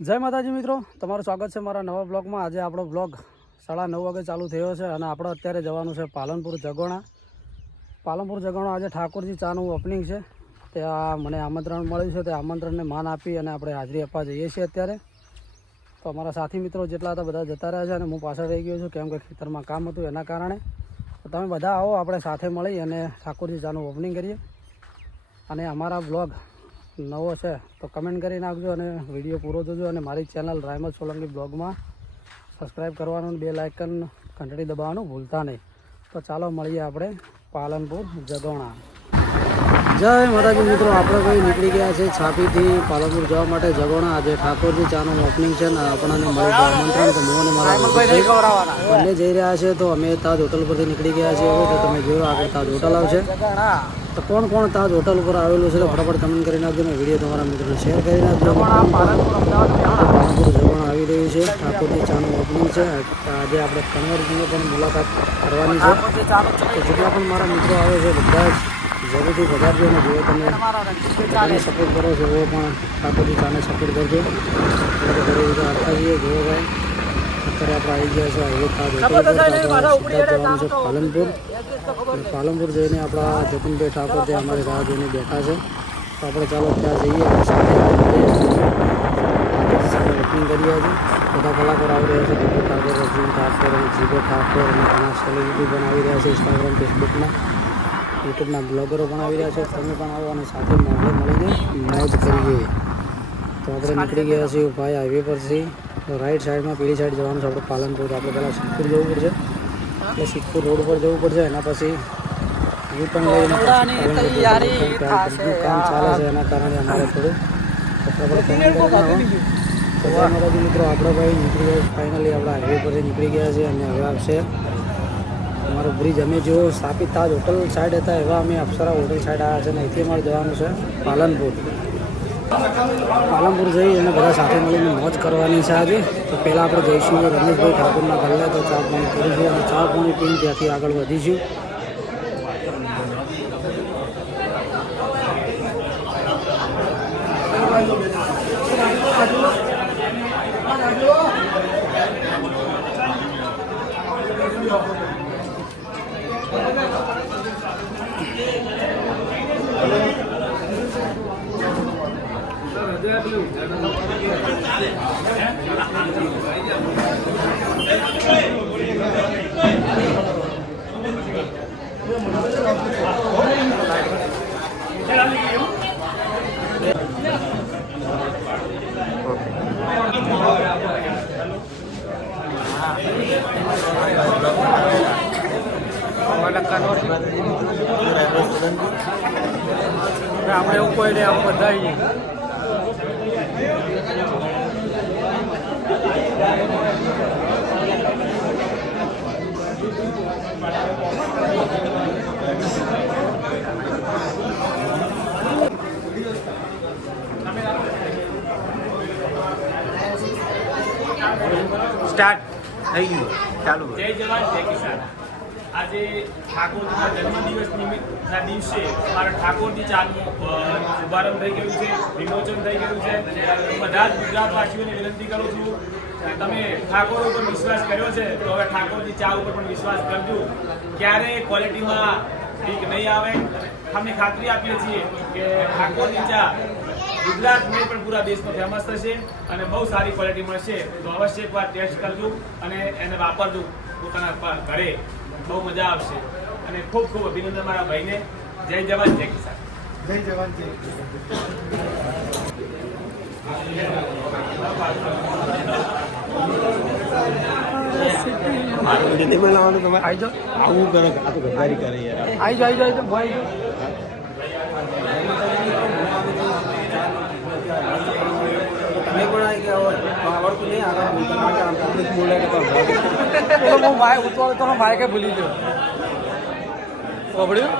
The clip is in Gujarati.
જય માતાજી મિત્રો, તમારું સ્વાગત છે મારા નવા બ્લોગમાં। આજે આપણો બ્લોગ 9:30 વાગે ચાલુ થયો છે અને આપણે અત્યારે જવાનું છે પાલનપુર જગોણા। આજે ઠાકોરજી ચાનું ઓપનિંગ છે, ત્યાં મને આમંત્રણ મળ્યું છે, તે આમંત્રણને માન આપી અને આપણે હાજરી આપવા જઈએ છીએ અત્યારે। તો અમારા સાથી મિત્રો જેટલા હતા બધા જતા રહ્યા છે અને હું પાછળ રહી ગયો છું, કેમ કે ખેતરમાં કામ હતું એના કારણે। તો તમે બધા આવો, આપણે સાથે મળી અને ઠાકોરજી ચાનું ઓપનિંગ કરીએ। અને અમારા બ્લોગ નવો છે તો કમેન્ટ કરી નાખજો અને વિડીયો પૂરો જોજો અને મારી ચેનલ રાયમલ સોલંકી બ્લોગમાં સબસ્ક્રાઈબ કરવાનું, બે લાઇકન ઘંટડી દબાવવાનું ભૂલતા નહીં। તો ચાલો મળીએ આપણે પાલનપુર જગોણા। જય માતાજી મિત્રો, આપણે ભાઈ નીકળી ગયા છે છાપીથી પાલનપુર જવા માટે જગોણા। આજે ઠાકોરજી ચાનું ઓપનિંગ છે ને આપણને મળી ગયું આમંત્રણ, તો હું અને મારા બંને જઈ રહ્યા છે। તો અમે તાજ હોટલ પરથી નીકળી ગયા છીએ। હવે તો તમે જોયો આગળ તાજ હોટલ આવશે, તો કોણ કોણ તાજ હોટલ ઉપર આવેલું છે તો ફટાફટ કમેન્ટ કરી નાખજો ને વિડીયો તમારા મિત્રોને શેર કરી નાખજો। પાલનપુર જગોણા આવી રહ્યું છે, ઠાકોરજી ચાનું ઓપનિંગ છે। આજે આપણે કન્વર્ટની પણ મુલાકાત કરવાની છે, તો જેટલા પણ મારા મિત્રો આવે છે બધા જ જરૂરથી વધારજો અને જેવો તમે ચાને સપોર્ટ કરો છો એવો પણ ઠાકોરજી ચાને સપોર્ટ કરજો। એટલે ઘરે રીતે આવતા જઈએ। જોવો ભાઈ અત્યારે આપણે આવી ગયા છે હવે તાજ હોટલ પર જવાનું છે પાલનપુર। પાલનપુર જઈને આપણા જતીનભાઈ ઠાકોર ત્યાં અમારી રાહ જોઈને બેઠા છે, તો આપણે ચાલો ત્યાં જઈએ અને સાથે ઓપનિંગ કરીએ છીએ। બધા કલાકારો આવી રહ્યા છે, દીપક ઠાકોર, અર્જુન ઠાકોર અને જીગો ઠાકોર અને ઘણા સેલિબ્રિટી પણ આવી રહ્યા છે, ઇન્સ્ટાગ્રામ ફેસબુકના યુટ્યુબના બ્લોગરો પણ આવી રહ્યા છે। તમે પણ આવો અને સાથે મળીને મોજ કરીએ। તો આપણે નીકળી ગયા છીએ ભાઈ હાઈવે પરથી, રાઈટ સાઈડમાં પેલી સાઈડ જવાનું છે આપણે પાલનપુર। તો આપણે પહેલાં સિદ્ધપુર જવું પડશે, એટલે સિદ્ધપુર રોડ પર જવું પડશે, એના પછી યુ ટર્ન લઈને કામ ચાલે છે એના કારણે અમારે થોડું માતાજી મિત્રો આપણે ભાઈ નીકળી ગયા ફાઇનલી આપણે હાઈવે પરથી નીકળી ગયા છે અને હવે આવશે અમારો બ્રિજ। અમે જો સ્થાપિત તાજ હોટલ સાઈડ હતા એવા અમે અપ્સરા હોટલ સાઈડ આવ્યા છે અને અહીંથી અમારે જવાનું છે પાલનપુર જઈ અને બધા સાથે મળીને મોજ કરવાની છે આજે। તો પહેલાં આપણે જઈશું રમેશભાઈ ઠાકોરના ઘરે, તો ચા પાણી કરીશું અને ચા પાણી પીને ત્યાંથી આગળ વધીશું। આપણે એવું કોઈ નહીં, આવું બધા સ્ટાર્ટ થઈ ગયું, ચાલુ। જય જવાન જય કિસાન। આજે ઠાકોરજીના જન્મદિવસ નિમિત્તના દિવસે મારા ઠાકોરજી ચાનું શુભારંભ થઈ ગયું છે, વિમોચન થઈ ગયું છે। બધા જ ગુજરાતવાસીઓને વિનંતી કરું છું કે તમે ઠાકોર ઉપર વિશ્વાસ કર્યો છે તો હવે ઠાકોરજી ચા ઉપર પણ વિશ્વાસ કરજો। ક્યારેય ક્વોલિટીમાં ઠીક નહીં આવે। અમે ખાતરી આપીએ છીએ કે ઠાકોરજી ચા ગુજરાત નહીં પણ પૂરા દેશમાં ફેમસ થશે અને બહુ સારી ક્વોલિટી મળશે। તો અવશ્ય એકવાર ટેસ્ટ કરજો અને એને વાપરજો પોતાના ઘરે, બહુ મજા આવશે। અને ખૂબ ખૂબ અભિનંદન મારા ભાઈને। જય જવાન જય કિસાન। જય જવાન જય મારું વિડીયો બનાવવાનું તમે આવી જાઓ, આવું કરે આ તો ગદ્દારી કરે યાર। આવી જાઓ તમે પણ આવી ગયા હોય આવડતું નહીં આગળ બોલે કે માઇક ભૂલી ગયો પડ્યું।